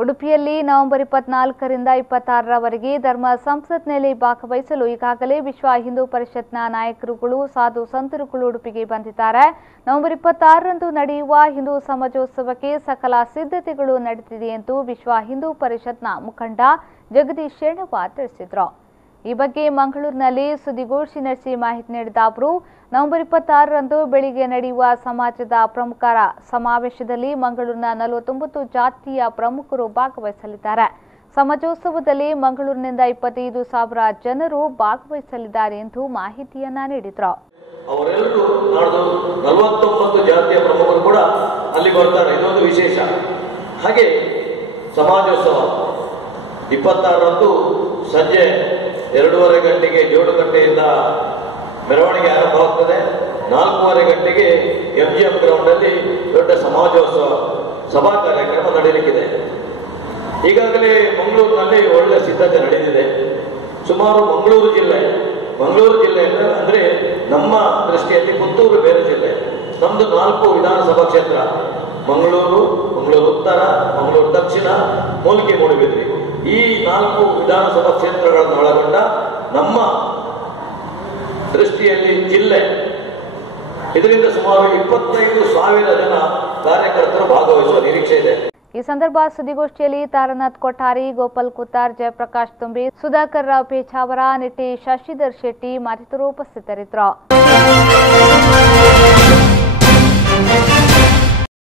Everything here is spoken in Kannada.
ಉಡುಪಿಯಲ್ಲಿ ನವೆಂಬರ್ 24ರಿಂದ 26ರವರೆಗೆ ಧರ್ಮ ಸಂಸತ್ನಲ್ಲಿ ಭಾಗವಹಿಸಲು ಈಗಾಗಲೇ ವಿಶ್ವ ಹಿಂದೂ ಪರಿಷತ್ನ ನಾಯಕರುಗಳು ಸಾಧು ಸಂತರುಗಳು ಉಡುಪಿಗೆ ಬಂದಿದ್ದಾರೆ. ನವೆಂಬರ್ 26ರಂದು ನಡೆಯುವ ಹಿಂದೂ ಸಮಾಜೋತ್ಸವಕ್ಕೆ ಸಕಲ ಸಿದ್ಧತೆಗಳು ನಡೆದಿದೆ ಎಂದು ವಿಶ್ವ ಹಿಂದೂ ಪರಿಷತ್ನ ಮುಖಂಡ ಜಗದೀಶ್ ಶೆಣವ ತಿಳಿಸಿದರು. ಈ ಬಗ್ಗೆ ಮಂಗಳೂರಿನಲ್ಲಿ ಸುದ್ದಿಗೋಷ್ಠಿ ನಡೆಸಿ ಮಾಹಿತಿ ನೀಡಿದ ಅವರು, ನವೆಂಬರ್ 26ರಂದು ಬೆಳಿಗ್ಗೆ ನಡೆಯುವ ಸಮಾಜದ ಪ್ರಮುಖರ ಸಮಾವೇಶದಲ್ಲಿ ಮಂಗಳೂರಿನ 49 ಜಾತಿಯ ಪ್ರಮುಖರು ಭಾಗವಹಿಸಲಿದ್ದಾರೆ. ಸಮಾಜೋತ್ಸವದಲ್ಲಿ ಮಂಗಳೂರಿನಿಂದ 25,000 ಜನರು ಭಾಗವಹಿಸಲಿದ್ದಾರೆ ಎಂದು ಮಾಹಿತಿಯನ್ನ ನೀಡಿದರು. ಅವರೆಲ್ಲರೂ 49 ಜಾತಿಯ ಪ್ರಮುಖರು ಕೂಡ ಅಲ್ಲಿ ಬರ್ತಾರೆ. ಇನ್ನೊಂದು ವಿಶೇಷ, ಹಾಗೆ ಸಮಾಜೋತ್ಸವ 26ರಂದು ಸಂಜೆ 2:30 ಗಂಟೆಗೆ ಜೋಡುಕಟ್ಟೆಯಿಂದ ಮೆರವಣಿಗೆ ಆರಂಭವಾಗ್ತದೆ. 4:30 ಗಂಟೆಗೆ MGM ಗ್ರೌಂಡ್ ಅಲ್ಲಿ ದೊಡ್ಡ ಸಮಾಜೋತ್ಸವ ಸಭಾ ಕಾರ್ಯಕ್ರಮ ನಡೆಯಲಿಕ್ಕಿದೆ. ಈಗಾಗಲೇ ಮಂಗಳೂರಿನಲ್ಲಿ ಒಳ್ಳೆ ಸಿದ್ಧತೆ ನಡೆದಿದೆ. ಸುಮಾರು ಮಂಗಳೂರು ಜಿಲ್ಲೆ ಅಂದ್ರೆ ನಮ್ಮ ದೃಷ್ಟಿಯಲ್ಲಿ ಪುತ್ತೂರು ಬೇರೆ ಜಿಲ್ಲೆ. ನಮ್ದು 4 ವಿಧಾನಸಭಾ ಕ್ಷೇತ್ರ: ಮಂಗಳೂರು, ಮಂಗಳೂರು ಉತ್ತರ, ಮಂಗಳೂರು ದಕ್ಷಿಣ, ಮೂಲಿಕೆ ಮೂಡುಬಿದ್ರಿ. ಈ 4 ವಿಧಾನಸಭಾ ಕ್ಷೇತ್ರಗಳನ್ನು ಒಳಗೊಂಡ ನಮ್ಮ ದೃಷ್ಟಿಯಲ್ಲಿ ಜಿಲ್ಲೆ. ಇದರಿಂದ ಸುಮಾರು 25,000 ಜನ ಕಾರ್ಯಕರ್ತರು ಭಾಗವಹಿಸುವ ನಿರೀಕ್ಷೆ ಇದೆ. ಈ ಸಂದರ್ಭ ಸುದ್ದಿಗೋಷ್ಠಿಯಲ್ಲಿ ತಾರನಾಥ್ ಕೊಠಾರಿ, ಗೋಪಾಲ್ ಕುತ್ತಾರ್, ಜಯಪ್ರಕಾಶ್ ತುಂಬಿ, ಸುಧಾಕರ್ ರಾವ್ ಪೇಚಾವರ, ನಿಟ್ಟಿ ಶಶಿಧರ್ ಶೆಟ್ಟಿ ಮತ್ತಿತರರು ಉಪಸ್ಥಿತರಿದ್ದರು.